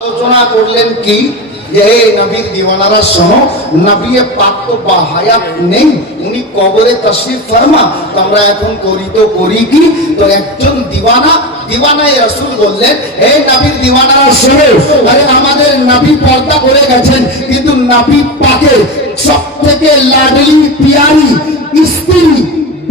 আলোচনা করলেন কি যে হে নবীর দিওয়ানারা শোনো, নবী পাক তো বাহায়াত নেই, উনি কবরে তশরিফ ফরমা। তো আমরা এখন করি তো করি কি? তো একজন দিওয়ানায়ে রাসূল বললেন, হে নবীর দিওয়ানারা শোনো, আরে আমাদের নবী পর্দা করে গেছেন, কিন্তু নবী পাকের সবথেকে লাডলি পিয়ারি স্ত্রী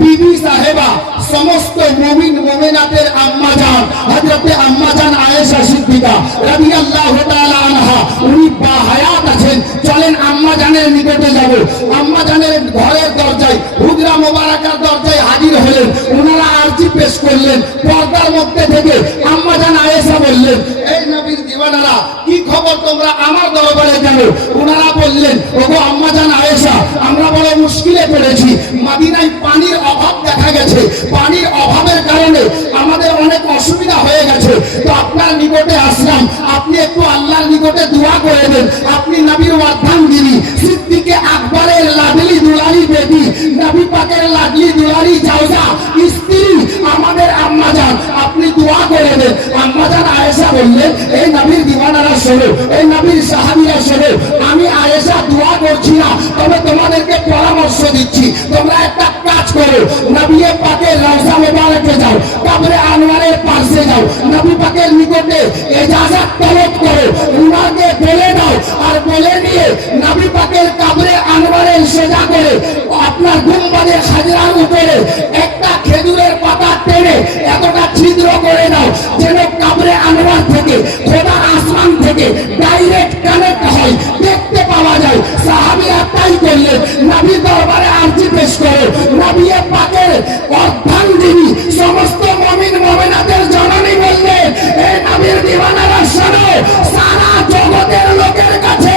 বিবি সাহেবা, সমস্ত মুমিন মুমিনাতের আম্মা জান হযরতে আম্মা জান আয়েশা সিদ্দিকা রাদিয়াল্লাহু তাআলা আনহা, উনি বাহায়াত আছেন। চলেন আম্মা জানের নিকটে যাব। আম্মা জানের ঘরের দরজায়, হুজরা মোবারকার দরজায় হাজির হলেন। ওনারা আরজি পেশ করলেন। পর্দার মধ্যে থেকে আম্মা জান আয়েশা বললেন, এই নবীর দিওয়ানারা, কি খবর তোমরা আমার দরবারে কেন? ওনারা বললেন, ওগো আম্মা জান আয়েশা, আমরা বড় মুশকিলে পড়েছি। মদিনায় পানির অভাব দেখা গেছে, পানির অভাবের কারণে আমাদের অনেক অসুবিধা হয়ে গেছে। তো আপনার নিকটে আসলাম, আপনি একটু আল্লাহর নিকটে দোয়া করে দেন। আপনি নবীর ওয়ার্ধাঙ্গিনী সিদ্দিকে আকবরের লাডলি দুলারি বেটি, নবী পাকের লাডলি দুলারি জাওজা স্ত্রী আমাদের আম্মা জান, আপনি দোয়া করে দেন। আম্মা জান আয়েশা বললেন, এই নবীর দিওয়ানারা শোনো, এই নবীর সাহাবীরা শোনো, আমি আয়েশা দোয়া করছি না, তবে তোমাদেরকে পরামর্শ দিচ্ছি। তোমরা একটা কাজ করো, নবী পাকের রওজা মোবারকে যাও, কবরে আনোয়ারের পাশে যাও, নবী পাকের নিকটে ইজাজত তলব করো, উনাকে বলে দাও, আর বলে নিয়ে নবী পাকের কবরে আনোয়ারের সোজা করে আপনার গুম্বাদে খাজরার উপরে একটা খেজুরের পাতা টেনে এতটা ছিদ্র করে দাও যেন কবরে আনোয়ার থেকে খোদার আসমান থেকে ডাইরেক্ট কানেক্ট হয়, দেখতে পাওয়া যায়। সাহাবীরা তাই করলেন। নবী দরবারে আরজি পেশ করে, নবী পাকের অর্ধাঙ্গিনী সমস্ত মুমিন মুমিনাতের জননী বললেন, এই নবীর দিওয়ানারা শোনো, সারা জগতের লোকের কাছে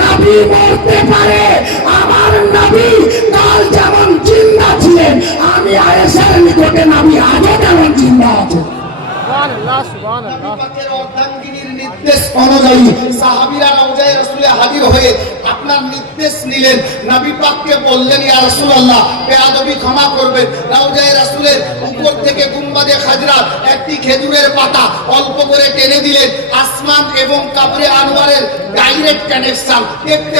নবী বলতে পারে, আমার নবী কাল যেমন জিন্দা ছিলেন, আমি আয়েশার নিকটে নবী আজও তেমন জিন্দা আছেন। সুবহানাল্লাহ, সুবহানাল্লাহ। পাকের অর্ধাঙ্গিনীর নির্দেশ অনুযায়ী সাহাবীরা রওজায়ে রাসূলে হাজির হয়ে আপনার নির্দেশ নিলেন। নবী পাককে বললেন, ইয়া রাসূলুল্লাহ, বেয়াদবি ক্ষমা করবেন, রওজায়ে রাসূলের উপর থেকে গুম্বাদে খাজরা একটি খেজুরের পাতা অল্প করে টেনে দিলেন। আসমান এবং কবরে আনোয়ারের ডাইরেক্ট কানেকশন দেখতে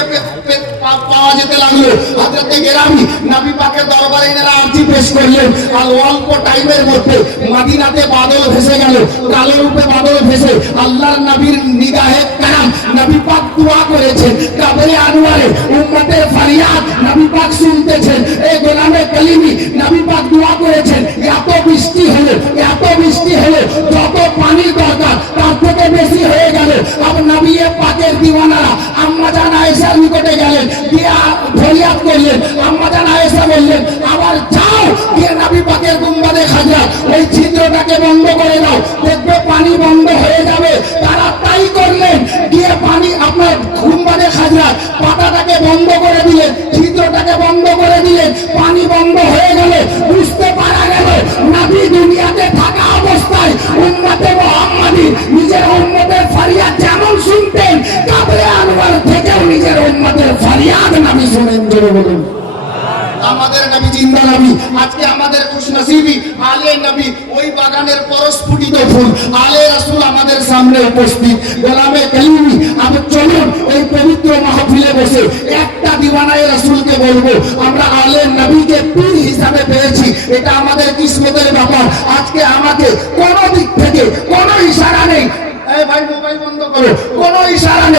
পাওয়া যেতে লাগলো। হযরতে গেরামি নবী পাকের দরবারে এনারা আরজি পেশ করলেন, আর অল্প টাইমের মধ্যে মদিনাতে বাদল ভেসে গেল, কালো রূপে বাদল ভেসে আল্লাহর নবীর নিগাহে কারাম, নবী পাক দোয়া করেছেন। কবরে আনোয়ারে উম্মতের ফরিয়াদ নবী পাক শুনতেছেন। এই গোলামে কলিমি নবী পাক দোয়া করেছেন। এত বৃষ্টি হলো, এত বৃষ্টি হলো, যত পানির দরকার তার থেকে বেশি হয়ে গেল। আর নবী পাকের দিওয়ানারা আম্মা জান আয়েশার নিকটে গেলেন, গিয়ে ফরিয়াদ করলেন। আম্মা জান আয়েশা বললেন, আবার যাও গিয়ে নবী পাকের গুম্বাদে খাজরা ওই ছিদ্রটাকে বন্ধ করে দাও, দেখবে পানি বন্ধ হয়ে যাবে। তারা তাই করলেন, গিয়ে পানি আপনার গুম্বাদে খাজরা পাতাটাকে বন্ধ করে দিলেন, ছিদ্রটাকে বন্ধ করে দিলেন, পানি বন্ধ হয়ে গেল। বুঝতে পারা গেল নবী দুনিয়াতে থাকা অবস্থায় উম্মতে মুহাম্মাদী নিজের উম্মতের ফরিয়াদ যেমন শুনতেন, কবরে আনোয়ার থেকেও নিজের উম্মতের ফরিয়াদ নবী শুনেন। জোরে বলুন, আমাদের নবী জিন্দা নবী। আজকে আমাদের খুশনসিবি আলে নবী, ওই বাগানের পরস্ফুটিত ফুল আলে রাসূল আমাদের সামনে উপস্থিত। গোলামে কলিমি, আমি চলুন এই পবিত্র মাহফিলে বসে একটা দিওয়ানায়ে রাসূলকে বলবো, আমরা আলে নবীকে পীর হিসাবে পেয়েছি, এটা আমাদের কিসমতের ব্যাপার। আজকে আমাকে কোনো দিক থেকে কোনো ইশারা নেই, এই ভাই মোবাইল বন্ধ করো, কোনো ইশারা নেই।